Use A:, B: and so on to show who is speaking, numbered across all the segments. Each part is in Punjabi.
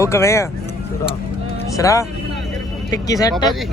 A: ਬਾਉ ਕਿਵੇਂ ਆ? ਸਰਾ? ਟਿੱਕੀ ਸੈੱਟ
B: ਬਾਬਾ ਜੀ।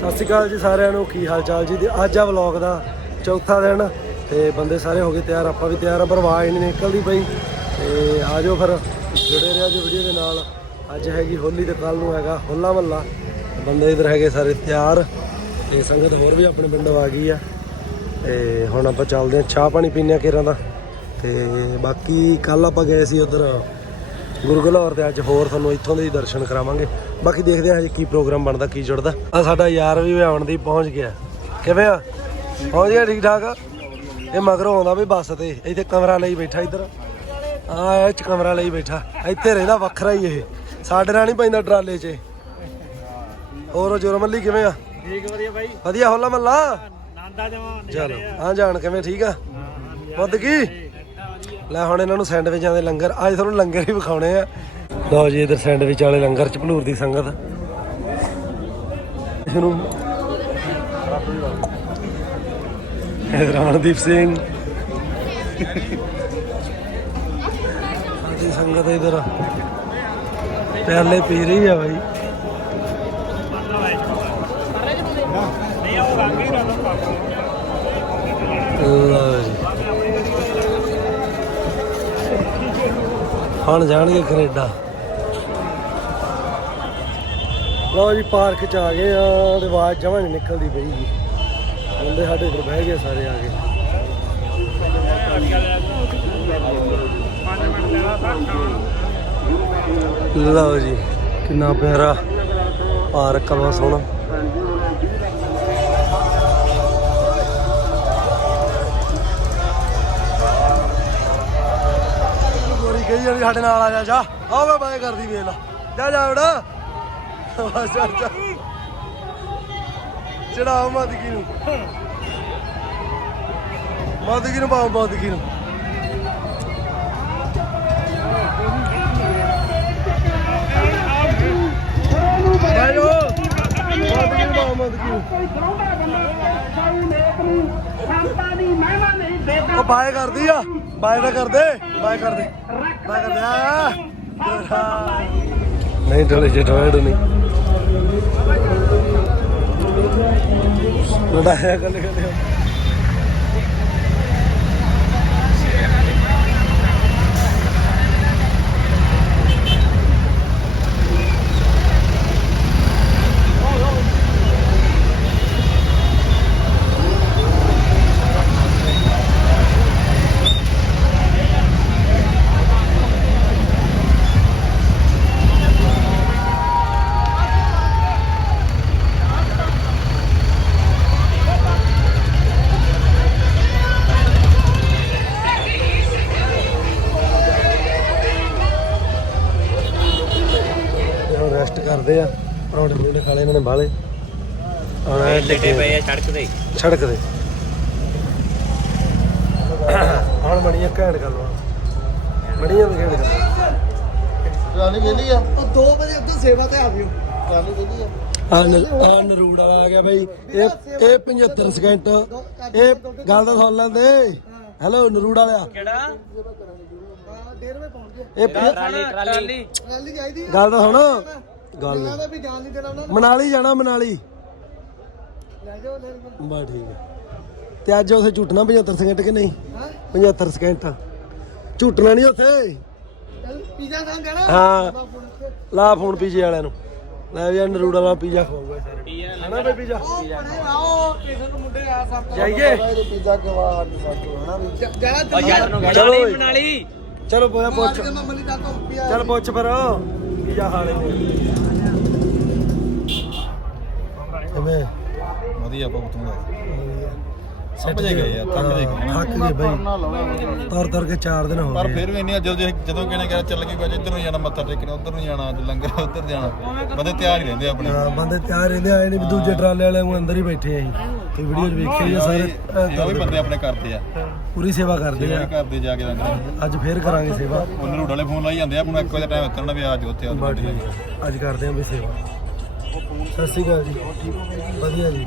C: ਸਤਿ ਸ਼੍ਰੀ ਅਕਾਲ ਜੀ ਸਾਰਿਆਂ ਨੂੰ ਕੀ ਹਾਲ ਚਾਲ ਜੀ? ਤੇ ਅੱਜ ਆ ਵਲੌਗ ਦਾ ਚੌਥਾ ਦਿਨ ਤੇ ਬੰਦੇ ਸਾਰੇ ਹੋ ਗਏ ਤਿਆਰ ਆਪਾਂ ਵੀ ਤਿਆਰ ਆ ਪਰ ਆਵਾਜ਼ ਨਹੀਂ ਨਿਕਲਦੀ ਪਈ। ਤੇ ਆ ਜਾਓ ਫਿਰ ਜੁੜੇ ਰਹੋ ਜੀ ਵੀਡੀਓ ਦੇ ਨਾਲ। ਅੱਜ ਹੈਗੀ ਹੋਲੀ ਤੇ ਕੱਲ ਨੂੰ ਹੈਗਾ ਹੋਲਾ ਮਹੱਲਾ। ਬੰਦੇ ਇਧਰ ਹੈਗੇ ਸਾਰੇ ਤਿਆਰ ਤੇ ਸੰਗਤ ਹੋਰ ਵੀ ਆਪਣੇ ਪਿੰਡੋਂ ਆ ਗਈ ਆ। ਤੇ ਹੁਣ ਆਪਾਂ ਚੱਲਦੇ ਆ ਚਾਹ ਪਾਣੀ ਪੀਣੇ ਆ ਕਿਰਾਂ ਦਾ। ਤੇ ਬਾਕੀ ਕੱਲ ਆਪਾਂ ਗਏ ਸੀ ਉਧਰ ਗੁਰੂ ਗਲੋਰ ਤੇ ਅੱਜ ਹੋਰ ਤੁਹਾਨੂੰ ਇੱਥੋਂ ਦੇ ਦਰਸ਼ਨ ਕਰਾਵਾਂਗੇ। ਬਾਕੀ ਦੇਖਦੇ ਹਾਂ ਹਜੇ ਕੀ ਪ੍ਰੋਗਰਾਮ ਬਣਦਾ, ਕੀ ਜੁੜਦਾ। ਆ ਸਾਡਾ ਯਾਰ ਵੀ ਆਉਣ ਦੀ ਪਹੁੰਚ ਗਿਆ। ਕਿਵੇਂ ਆ? ਪਹੁੰਚ ਗਿਆ ਠੀਕ ਠਾਕ? ਇਹ ਮਗਰੋਂ ਆਉਂਦਾ ਵੀ ਬੱਸ ਤੇ, ਇੱਥੇ ਕਮਰਾ ਲਈ ਬੈਠਾ ਇੱਧਰ। ਆ ਇਹ ਚ ਕਮਰਾ ਲਈ ਬੈਠਾ। ਇੱਥੇ ਰਹਿੰਦਾ ਵੱਖਰਾ ਹੀ ਇਹ। ਸਾਡੇ ਨਾਲ ਨਹੀਂ ਪੈਂਦਾ ਟਰਾਲੇ 'ਚ। ਹੋਰ ਜੁਰਮੱਲੀ ਕਿਵੇਂ ਆ?
A: ਠੀਕ ਵਧੀਆ ਬਾਈ।
C: ਵਧੀਆ ਹੋਲਾ ਮੱਲਾ?
A: ਨਾਂਦਾ ਜਮਾ
C: ਚਲੋ ਹਾਂ ਜਾਣ ਕਿਵੇਂ ਠੀਕ ਆ? ਮੁੱਦ ਕੀ? ਲੈ ਹੁਣ ਇਹਨਾਂ ਨੂੰ ਸੈਂਡਵਿਚਾਂ ਦੇ ਲੰਗਰ ਅੱਜ ਤੁਹਾਨੂੰ ਲੰਗਰ ਹੀ ਵਿਖਾਉਣੇ ਆ। ਲਓ ਜੀ ਇਧਰ ਸੈਂਡਵਿਚ ਵਾਲੇ ਲੰਗਰ ਚ ਭਲੂਰ ਦੀ ਸੰਗਤ। ਇਹਨੂੰ ਇਹ ਰਮਨਦੀਪ ਸਿੰਘ। ਸਾਡੀ ਸੰਗਤ ਇਧਰ। ਪਹਿਲੇ ਪੀ ਰਹੀ ਆ ਬਾਈ
A: ਨਹੀਂ ਉਹ ਰੰਗ ਹੀ ਰੰਗ
C: ਲਓ ਜੀ ਹੁਣ ਜਾਣਗੇ ਕੈਨੇਡਾ। ਲਓ ਜੀ ਪਾਰਕ ਚ ਆ ਗਏ ਆ ਤੇ ਆਵਾਜ਼ ਜਮਾਂ ਨਹੀਂ ਨਿਕਲਦੀ ਪਈ ਜੀ। ਬੰਦੇ ਸਾਡੇ ਇੱਧਰ ਬਹਿ ਗਏ ਸਾਰੇ ਆ ਗਏ ਲਓ ਜੀ ਕਿੰਨਾ ਪਿਆਰਾ ਪਾਰਕ ਆ ਬਹੁਤ ਸੋਹਣਾ। ਕਹੀ ਜਾਣੀ ਸਾਡੇ ਨਾਲ ਆ ਜਾ ਜਾ। ਆ ਮੈਂ ਬਾਏ ਕਰਦੀ ਵੇਖ ਲਾ। ਜਾ ਜਾ ਉੜਾ। ਬਸ ਜਾ ਜਾ। ਚੜਾ ਮਦਕੀ ਨੂੰ। ਮਦਕੀ ਨੂੰ ਪਾਓ ਮਦਕੀ ਨੂੰ। ਜਾਓ। ਮਦਕੀ ਨੂੰ ਪਾਓ ਮਦਕੀ ਨੂੰ। ਉਹ ਬਾਏ ਕਰਦੀ ਆ। ਬਾਏ ਤਾਂ ਕਰਦੇ। ਬਾਏ ਕਰਦੇ। ਬਾਏ ਕਰਦੇ। ਆ। ਨਹੀਂ, ਡੋਲੇ ਜੇ ਨਹੀਂ। ਲੜਾਇਆ ਗੱਲ ਕਰਦੇ ਬਾਲੇ ਹੁਣ ਐ
A: ਲੱਗੇ ਪਏ ਆ ਸੜਕ ਤੇ
C: ਸੜਕ ਤੇ ਹੁਣ ਇੱਕ ਘੈਂਟ ਗੱਲ। ਵਾ ਬੜੀਆਂ ਦੀ ਘੈਂਟ ਗੱਲ।
B: ਰਾਣੀ ਵੇਲੀ ਆ।
D: 2 ਵਜੇ ਉੱਤੇ ਸੇਵਾ ਤੇ ਆਵਿਓ
B: ਰਾਣੀ ਵੇਲੀ ਆ।
C: ਆ ਨਰੂੜ ਵਾਲਾ ਆ ਗਿਆ ਬਈ। ਇਹ ਇਹ 75 ਸਕਿੰਟ ਇਹ ਗੱਲ ਤਾਂ ਸੁਣ ਲੈਂਦੇ। ਹੈਲੋ ਨਰੂੜ ਵਾਲਿਆ।
A: ਕਿਹੜਾ?
D: ਹਾਂ 1:30 ਵਜੇ ਪਹੁੰਚ ਗਏ
C: ਇਹ
A: ਟਰਾਲੀ। ਟਰਾਲੀ
C: ਗੱਲ ਤਾਂ ਸੁਣ। ਗੱਲ।
D: ਉਹਨਾਂ ਦਾ ਵੀ ਜਾਣ ਨਹੀਂ ਦੇਣਾ ਉਹਨਾਂ ਨੂੰ।
C: ਮਨਾਲੀ ਜਾਣਾ ਮਨਾਲੀ।
D: ਲੈ ਜਾਓ ਲੈ ਜਾਓ
C: ਬਸ ਠੀਕ ਹੈ। ਤੇ ਅੱਜ ਉਥੇ ਝੂਟਣਾ 75 ਸਕਿੰਟ ਕਿ ਨਹੀਂ?
D: ਹਾਂ?
C: 75 ਸਕਿੰਟ ਝੂਟਣਾ ਨਹੀਂ ਉਥੇ।
D: ਚੱਲ ਪੀਜ਼ਾ ਖਾਣ ਜਾਣਾ।
C: ਹਾਂ।
D: ਬਾਪੂ ਨੇ
C: ਲਾ ਫੋਨ ਪੀਜੇ ਵਾਲਿਆਂ ਨੂੰ। ਲੈ ਵੀ ਆ ਨਰੂੜ ਵਾਲਾ ਪੀਜ਼ਾ ਖਵਾਊਗਾ ਸਾਰੇ। ਹਨਾ ਬਈ ਪੀਜ਼ਾ?
D: ਉਹ ਪਰੇ ਆਓ ਨੂੰ ਮੁੰਡੇ ਆ ਸਭ
C: ਜਾਈਏ।
B: ਪੀਜ਼ਾ ਕਵਾ ਨਹੀਂ ਸਕਦਾ ਹਨਾ ਵੀ?
D: ਜਾਣਾ
C: ਚਲੋ ਓਏ। ਬੋਇਆ ਪੁੱਛ।
D: ਮੈਂ ਮਲੀ ਦਾ ਤੋਂ ਪਿਆ
C: ਚੱਲ ਪੁੱਛ ਫਿਰ। ਪੀਜ਼ਾ ਖਾ ਕਿਵੇਂ?
B: ਵਧੀਆ ਬਹੁਤ ਹੁੰਦਾ ਸਮਝ ਗਏ ਯਾਰ ਥੱਕ ਜੇ ਗਏ
C: ਥੱਕ ਗਏ ਬਈ। ਤਰ ਤਰ ਕੇ 4 ਦਿਨ ਹੋ
B: ਪਰ
C: ਗਏ।
B: ਫਿਰ ਵੀ ਨਹੀਂ ਜਦੋਂ ਜਦੋਂ ਕਿਹਨੇ ਕਿਹਾ ਚੱਲ ਗਈ ਅੱਜ ਇੱਧਰ ਨੂੰ ਜਾਣਾ ਮੱਥਾ ਟੇਕਣ ਉੱਧਰ ਨੂੰ ਜਾਣਾ ਅੱਜ ਲੰਗਰ ਉੱਧਰ ਜਾਣਾ। ਬੰਦੇ ਤਿਆਰ ਹੀ ਰਹਿੰਦੇ ਆਪਣੇ।
C: ਹਾਂ, ਬੰਦੇ ਤਿਆਰ ਰਹਿੰਦੇ ਆਏ ਨਹੀਂ ਵੀ ਦੂਜੇ ਟਰਾਲੇ ਵਾਲਿਆਂ ਨੂੰ ਅੰਦਰ ਹੀ ਬੈਠੇ ਆਂ ਤੇ ਵੀਡੀਓ 'ਚ ਵੇਖਿਆ ਹੀ ਆ ਸਾਰੇ ਐਂ
B: ਇਹ ਉਹ ਵੀ ਬੰਦੇ ਆਪਣੇ ਕਰਦੇ ਆ।
C: ਪੂਰੀ ਸੇਵਾ ਕਰਦੇ
B: ਜਿਹੜੇ
C: ਆ
B: ਕਰਦੇ ਜਾ ਕੇ ਲੰਗਰ
C: ਅੱਜ ਫੇਰ ਕਰਾਂਗੇ ਸੇਵਾ।
B: ਉਹਨਾਂ ਨੂੰ ਡੋਲੇ ਫੋਨ ਲਾਈ ਜਾਂਦੇ ਆ ਆਪਣਾ ਇੱਕ ਵਜੇ ਟਾਈਮ ਉਤਰਨਾ ਵੀ ਅੱਜ ਉੱਥੇ ਆ
C: ਬਸ ਠੀਕ ਹੈ। ਅੱਜ ਕਰਦੇ ਆਂ ਵੀ ਸੇਵਾ। ਸਤਿ ਸ਼੍ਰੀ ਅਕਾਲ ਜੀ। ਵਧੀਆ ਜੀ।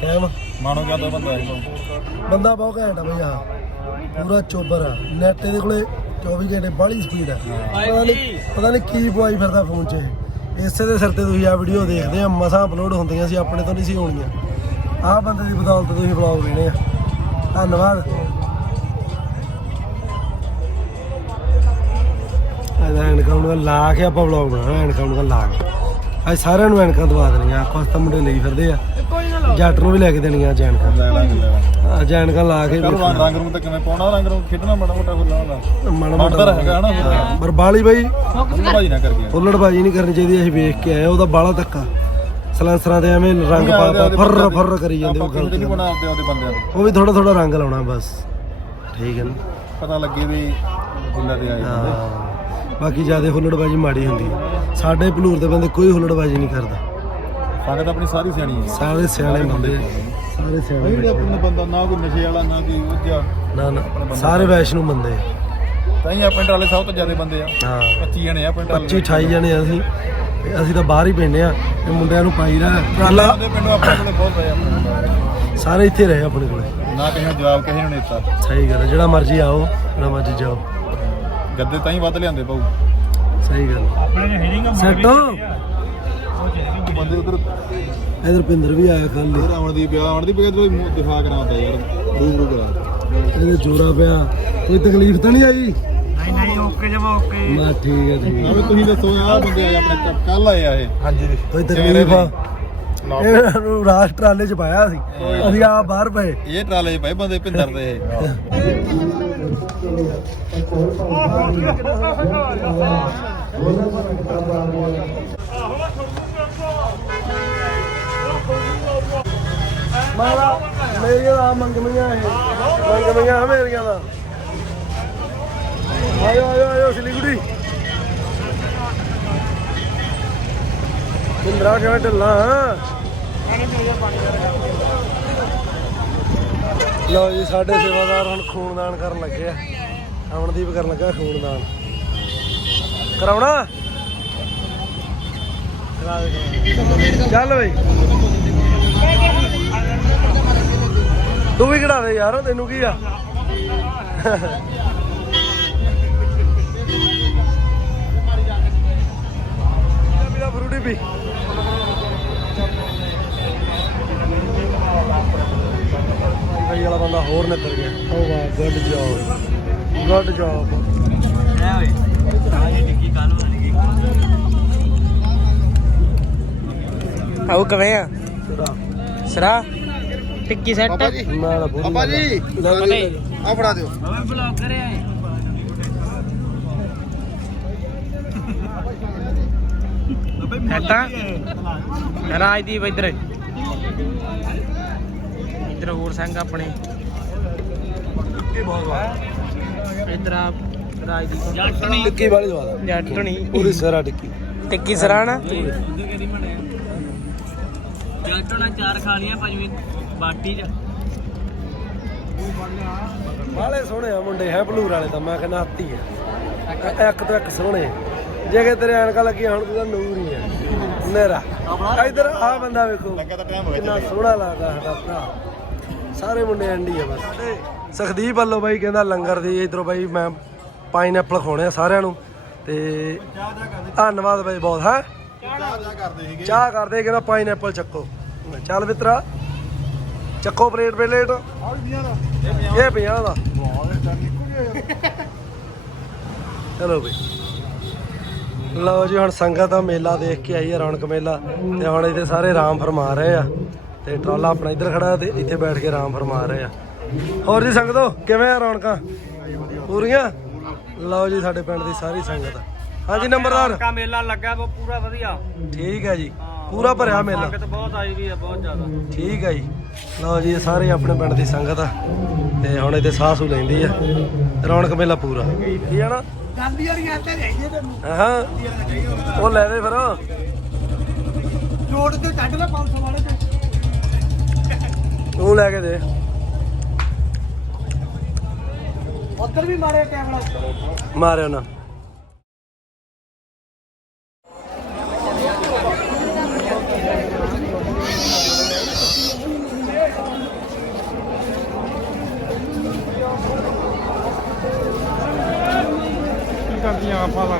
C: ਕਾਇਮ
B: ਮਾਣੋ ਕਿਆ ਦਾ ਬੰਦਾ ਹੈ
C: ਬੰਦਾ ਬਹੁਤ ਘੈਂਟ ਆ ਬਈ ਆ ਪੂਰਾ ਚੋਬਰ ਆ। ਨੈਟ ਇਹਦੇ ਕੋਲੇ 24 ਘੰਟੇ ਬਾਹਲੀ ਸਪੀਡ ਆ। ਪਤਾ ਨਹੀਂ ਪਤਾ ਨਹੀਂ ਕੀ ਪਵਾਈ ਫਿਰਦਾ ਫੋਨ 'ਚ ਇਹ। ਇਸੇ ਦੇ ਸਿਰ ਤੇ ਤੁਸੀਂ ਆ ਵੀਡੀਓ ਦੇਖਦੇ ਆ। ਮਸਾਂ ਅਪਲੋਡ ਹੁੰਦੀਆਂ ਸੀ ਆਪਣੇ ਤੋਂ ਨਹੀਂ ਸੀ ਹੋਣੀਆਂ। ਆਹ ਬੰਦੇ ਦੀ ਬਦੌਲਤ ਤੁਸੀਂ ਵਲੌਗ ਲੈਣੇ ਆ। ਧੰਨਵਾਦ। ਇਹਦਾ ਐਨਕਾਂ ਨੂੰ ਲਾ ਕੇ ਆਪਾਂ ਵਲੌਗ ਬਣਾਉਣਾ। ਐਨਕਾਂ ਨੂੰ ਲਾ ਕੇ ਅੱਜ ਸਾਰਿਆਂ ਨੂੰ ਐਨਕਾਂ ਦਵਾ ਦੇਣੀਆਂ ਆਖੋ ਤਾਂ ਮੁੰਡੇ ਲਈ ਫਿਰਦੇ ਆ। ਜੱਟ ਨੂੰ ਵੀ ਲੈ ਕੇ ਦੇਣੀਆਂ ਐਨਕਾਂ
B: ਲੈ ਲਾਂਗੇ ਲੈ
C: ਕੇ
B: ਚਲੋ ਰੰਗ ਰੰਗ ਨੂੰ ਤਾਂ ਕਿਵੇਂ ਪਾਉਣਾ ਰੰਗ ਨੂੰ ਖੇਡਣਾ ਮਾੜਾ ਮੋਟਾ ਫੁੱਲਾਂ ਦਾ
C: ਮਾੜਾ
B: ਮਰਦਾ ਹੈਗਾ ਨਾ
C: ਹਾਂ, ਪਰ ਬਾਲੀ ਬਾਈ
B: ਭਾਜੀ ਨਾ ਕਰ ਗਿਆ
C: ਫੁੱਲੜਬਾਜੀ ਨਹੀਂ ਕਰਨੀ ਚਾਹੀਦੀ ਅਸੀਂ ਵੇਖ ਕੇ ਆਏ ਉਹਦਾ ਬਾਲਾ ਧੱਕਾ। ਸਲੈਂਸਰਾਂ ਤੇ ਐਵੇਂ ਰੰਗ ਪਾ ਪਾ ਫਰ ਫਰ ਕਰੀ ਜਾਂਦੇ ਉਹ ਗਲਤ
B: ਨਹੀਂ ਬਣਾ ਆਪਦੇ ਉਹਦੇ ਬੰਦਿਆਂ ਨੂੰ
C: ਉਹ ਵੀ ਥੋੜਾ ਥੋੜਾ ਰੰਗ ਲਾਉਣਾ ਬਸ। ਠੀਕ ਹੈ ਨਾ?
B: ਪਤਾ ਲੱਗੇ ਵੀ ਫੁੱਲਾਂ ਦੇ ਆਏ
C: ਹਾਂ। ਬਾਕੀ ਜ਼ਿਆਦਾ ਹੁੱਲੜਬਾਜੀ ਮਾੜੀ ਹੁੰਦੀ ਹੈ। ਸਾਡੇ ਭਲੂਰ ਦੇ ਬੰਦੇ ਕੋਈ ਹੁੱਲੜਬਾਜੀ ਨਹੀਂ ਕਰਦਾ।
B: ਸੰਗਤ ਆਪਣੀ ਸਾਰੀ ਸਿਆਣੀ ਹੈ।
C: ਸਾਰੇ ਸਿਆਣੇ ਬੰਦੇ ਆ, ਸਾਰੇ ਸਿਆਣੇ
B: ਕੋਈ ਆਪਣਾ ਬੰਦਾ ਨਾ ਕੋਈ ਨਸ਼ੇ ਵਾਲਾ ਨਾ ਕੋਈ ਉੱਜਾ
C: ਨਾ ਨਾ। ਸਾਰੇ ਵੈਸ਼ਨੂ ਬੰਦੇ ਆ।
B: ਤਾਂ ਹੀ ਆਪਣੇ ਟਰਾਲੇ ਸਭ ਤੋਂ ਜ਼ਿਆਦਾ ਬੰਦੇ ਆ।
C: ਹਾਂ।
B: 25 ਜਣੇ ਆ ਆਪਣੇ ਟਰਾਲੇ
C: 25 28 ਜਣੇ ਆ ਅਸੀਂ। ਤੇ ਅਸੀਂ ਤਾਂ ਬਾਹਰ ਹੀ ਪੈਂਦੇ ਆ। ਤੇ ਮੁੰਡਿਆਂ ਨੂੰ ਪਾਈਦਾ ਟਰਾਲਾ।
B: ਉਹਦੇ ਪਿੰਡੋਂ ਆਪਣੇ ਕੋਲੇ ਬਹੁਤ ਪਏ ਆਪਣੇ
C: ਸਾਰੇ ਇੱਥੇ ਰਹੇ ਆਪਣੇ ਕੋਲੇ।
B: ਨਾ ਕਿਸੇ ਨੂੰ ਜਵਾਬ ਕਿਸੇ ਨੂੰ ਦਿੱਤਾ
C: ਸਹੀ ਗੱਲ ਹੈ ਜਿਹੜਾ ਮਰਜ਼ੀ ਆਓ ਜਿਹੜਾ ਮਰਜ਼ੀ ਜਾਓ।
B: ਗੱਦੇ ਤਾਂ ਹੀ ਵੱਧ ਲਿਆਂਦੇ ਭਾਊ।
C: ਸਹੀ ਗੱਲ ਸੈਟੋ
B: ਬੰਦੇ ਉਧਰ
C: ਇਧਰ ਪਿੰਦਰ ਵੀ ਆਇਆ ਕੱਲ
B: ਹੋਰ ਆਉਣਦੀਪ ਆ ਆਉਣਦੀਪ ਕਿਤੇ ਦਿਖਾ ਕਰਾਉਂਦਾ ਯਾਰ ਰੂਬਰੂ ਕਰਾ।
C: ਇਹਦੇ ਜੋਰਾ ਪਿਆ। ਕੋਈ ਤਕਲੀਫ ਤਾਂ ਨਹੀਂ ਆਈ?
D: ਨਹੀਂ ਨਹੀਂ ਓਕੇ ਜਮਾ ਓਕੇ
C: ਮਾ ਠੀਕ ਹੈ ਠੀਕ
B: ਵੀ ਤੁਸੀਂ ਦੱਸੋ ਆ ਬੰਦੇ ਆਏ ਆਪਣੇ ਕੱਲ ਆਏ ਆ ਇਹ। ਹਾਂਜੀ
C: ਕੋਈ ਤਕਲੀਫ ਆ? ਇਹਨਾਂ ਨੂੰ ਰਾਜ ਟਰਾਲੇ ਚ ਪਾਇਆ ਸੀ। ਅਸੀਂ ਆ ਬਾਹਰ ਪਏ।
B: ਇਹ ਟਰਾਲੇ 'ਚ ਪਏ ਬੰਦੇ ਭਿੰਦਰ ਦੇ ਇਹ।
C: ਮਾਰਾ, ਮੇਰੀਆਂ ਆ ਮੰਗਮੀਆਂ ਇਹ। ਮੰਗਮੀਆਂ ਮੇਰੀਆਂ ਦਾ। ਆਇਓ ਆਇਓ ਆਇਓ ਸਿਲੀਗੁੜੀ ਇੰਦਰਾ ਕਿਵੇਂ ਢੱਲਾ ਲਓ ਜੀ, ਸਾਡੇ ਸੇਵਾਦਾਰ ਹੁਣ ਖੂਨਦਾਨ ਕਰਨ ਲੱਗੇ ਆ। ਅਮਨਦੀਪ ਕਰਨ ਲੱਗਾ ਖੂਨਦਾਨ। ਕਰਾਉਣਾ? ਚੱਲ ਬਈ। ਤੂੰ ਵੀ ਕਢਾ ਦੇ ਯਾਰ ਤੈਨੂੰ ਕੀ ਆ? ਮੇਰਾ ਫਰੂਟੀ ਭਾਈ ਵਾਲਾ ਬੰਦਾ ਹੋਰ ਨਿਕਲ ਗਿਆ। ਓ ਵਾਹ ਗੁੱਡ ਜੌਬ ਗੁੱਡ ਜੌਬ
D: ਓਏ
A: ਆਉ ਕਿਵੇਂ ਆ? ਸਰਾ? ਟਿੱਕੀ ਸੈੱਟ
C: ਪਾਪਾ ਜੀ।
B: ਆ ਫੜਾ ਦਿਓ।
D: ਮੈਂ ਬਲੌਗ ਕਰਿਆ ਏ।
A: ਸੈੱਟਾਂ ਰਾਜਦੀਪ ਇੱਧਰ। ਇੱਧਰ ਹੋਰ ਸਿੰਘ ਆਪਣੇ। ਇੱਧਰ ਆ ਰਾਜਦੀਪ ਜੱਟਣੀ।
C: ਟਿੱਕੀ ਵਾਲੀ ਦਵਾ ਦਾ।
A: ਜੱਟਣੀ।
C: ਪੂਰੀ ਸਰਾ ਟਿੱਕੀ।
A: ਟਿੱਕੀ ਸਰਾ ਨਾ?
D: ਜੱਟਣਾ ਚਾਰ ਖਾ ਲੀਆਂ ਪੰਜਵੀਂ ਬਾਟੀ ਚ।
C: ਬਾਲੇ ਸੋਹਣੇ ਆ ਮੁੰਡੇ ਹੈ ਭਲੂਰ ਵਾਲੇ ਤਾਂ ਮੈਂ ਕਹਿੰਦਾ ਹੱਤੀ ਆ। ਇੱਕ ਤੋਂ ਇੱਕ ਸੋਹਣੇ। ਜੇ ਕਿ ਤੇਰੇ ਐਨਕਾਂ ਲੱਗੀਆਂ ਹੁਣ ਤੂੰ ਤਾਂ ਨੂਰ ਹੀ ਆ। ਨੇਰਾ। ਇਧਰ ਆ ਬੰਦਾ ਵੇਖੋ
B: ਲੱਗਾ ਤਾਂ ਟਾਈਮ ਹੋ ਗਿਆ
C: ਕਿੰਨਾ ਸੋਹਣਾ ਲੱਗਦਾ ਸਾਡਾ ਭਰਾ। ਸਾਰੇ ਮੁੰਡੇ ਐਂਡੀ ਆ ਬਸ। ਸਖਦੀਪ ਵੱਲੋਂ ਬਾਈ ਕਹਿੰਦਾ ਲੰਗਰ ਦੀ ਇਧਰੋਂ ਬਾਈ ਮੈਂ ਪਾਈਨਐਪਲ ਖਾਣੇ ਆ ਸਾਰਿਆਂ ਨੂੰ। ਤੇ ਧੰਨਵਾਦ ਬਾਈ ਬਹੁਤ ਹੈ?
B: ਕਰਦੇ ਸੀਗੇ।
C: ਚਾਹ ਕਰਦੇ ਕਹਿੰਦਾ ਪਾਈਨਐਪਲ ਚੱਕੋ। ਚੱਲ ਮਿੱਤਰਾ ਚੱਕੋ ਪਲੇਟ ਪਲੇਟ ਇਹ 50 ਦਾ ਚਲੋ ਬਈ ਲਓ ਜੀ ਹੁਣ ਸੰਗਤ ਦਾ ਮੇਲਾ ਦੇਖ ਕੇ ਆਈ ਹੈ ਰੌਣਕ ਮੇਲਾ। ਤੇ ਹੁਣ ਇੱਥੇ ਸਾਰੇ ਆਰਾਮ ਫਰਮਾ ਰਹੇ ਆ। ਤੇ ਟਰਾਲਾ ਆਪਣਾ ਇੱਧਰ ਖੜਾ ਤੇ ਇੱਥੇ ਬੈਠ ਕੇ ਆਰਾਮ ਫਰਮਾ ਰਹੇ ਆ। ਹੋਰ ਜੀ ਸੰਗਤੋ ਕਿਵੇਂ ਆ ਰੌਣਕਾਂ? ਪੂਰੀਆਂ? ਲਓ ਜੀ ਸਾਡੇ ਪਿੰਡ ਦੀ ਸਾਰੀ ਸੰਗਤ। ਹਾਂਜੀ ਨੰਬਰਦਾਰ।
D: ਕਾ ਮੇਲਾ ਲੱਗਾ ਪੂਰਾ ਵਧੀਆ।
C: ਠੀਕ ਹੈ ਜੀ। ਪੂਰਾ ਭਰਿਆ ਮੇਲਾ।
D: ਸੰਗਤ ਬਹੁਤ ਆਈ ਵੀ ਆ ਬਹੁਤ ਜ਼ਿਆਦਾ।
C: ਠੀਕ ਹੈ ਜੀ। ਲਓ ਜੀ ਇਹ ਸਾਰੇ ਆਪਣੇ ਪਿੰਡ ਦੀ ਸੰਗਤ ਆ। ਤੇ ਹੁਣ ਇੱਥੇ ਸਾਹ ਸੂ ਲੈਂਦੀ ਆ। ਰੌਣਕ ਮੇਲਾ ਪੂਰਾ। ਕੀ ਆ ਨਾ?
D: ਗਾਂਧੀ ਵਾਲੀਆਂ ਤੇ ਜਾਈਏ ਤੈਨੂੰ।
C: ਹਾਂ। ਉਹ ਲੈ ਦੇ ਫਿਰ।
D: ਕੱਢ ਲੈ 500 ਵਾਲੇ ਤੇ।
C: ਤੂੰ ਲੈ ਕੇ ਦੇ।
D: ਉੱਧਰ ਵੀ ਮਾਰੇ ਕੈਮਰਾ।
C: ਮਾਰਿਆ ਨਾ
A: ਕਰਦੀਆਂ ਆਪਾਂ ਲਾ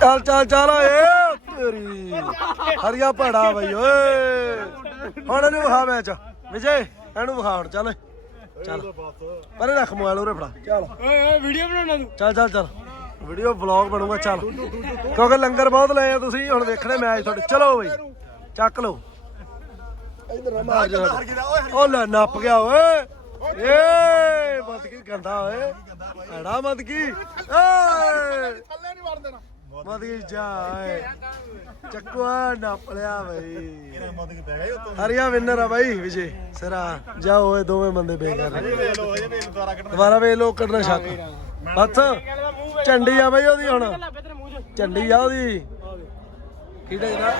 C: ਚੱਲ ਚੱਲ ਚੱਲ ਓਏ, ਤੇਰੀ। ਹਰੀਆ ਭੜਾ ਬਈ, ਓਏ। ਹੁਣ ਇਹਨੂੰ ਵਿਖਾ ਮੈਚ। ਵਿਜੇ, ਇਹਨੂੰ ਵਿਖਾ ਹੁਣ, ਚੱਲ। ਚੱਲ। ਪਰੇ ਰੱਖ ਮੋਬਾਈਲ ਉਰੇ ਫੜਾ। ਚੱਲ।
A: ਓਏ ਓਏ ਵੀਡੀਓ ਬਣਾਉਣਾ ਤੂੰ।
C: ਚੱਲ ਚੱਲ ਚੱਲ। ਵੀਡੀਓ ਵਲੌਗ ਬਣੂਗਾ ਚੱਲ। ਕਿਉਂਕਿ ਲੰਗਰ ਬਹੁਤ ਲਏ ਆ ਤੁਸੀਂ ਹੁਣ ਵੇਖਣੇ ਮੈਚ ਤੁਹਾਡੇ ਚਲੋ ਬਈ। ਚੱਕ ਲਓ। ਇਧਰ ਨਾ ਮਾਰ ਜਾ ਉਹ ਲੈ ਨੱਪ ਗਿਆ ਓਏ। ਏ ਮਤ ਕੀ ਗੰਦਾ ਓਏ। ਐੜਾ ਮਤ ਕੀ। ਏ
B: ਥੱਲੇ ਨਹੀਂ ਵੜ ਦੇਣਾ।
C: ਮਤ ਕੀ ਜਾ ਓਏ ਚੱਕਵਾ ਨੱਪ ਲਿਆ ਬਈ।
B: ਇਹਨੇ ਮੱਦ ਕੇ ਪੈ ਗਿਆ ਉੱਤੋਂ?
C: ਹਰੀਆ ਵਿਨਰ ਆ ਬਾਈ ਵਿਜੇ ਸਿਰਾ। ਜਾ ਓਏ ਦੋਵੇਂ ਬੰਦੇ ਬੇਕਾਰ
B: ਵੇਖ ਲੋ ਵੇਖ ਦੁਆਰਾ ਕੱਢਣਾ।
C: ਦੁਬਾਰਾ ਵੇ ਲੋਕ ਕੱਢਣਾ ਸ਼ੱਕ। ਬਸ ਝੰਡੀ ਆ ਬਈ ਉਹਦੀ ਹੁਣ। ਝੰਡੀ ਆ ਉਹਦੀ। ਕੀ ਡੇਗਦਾ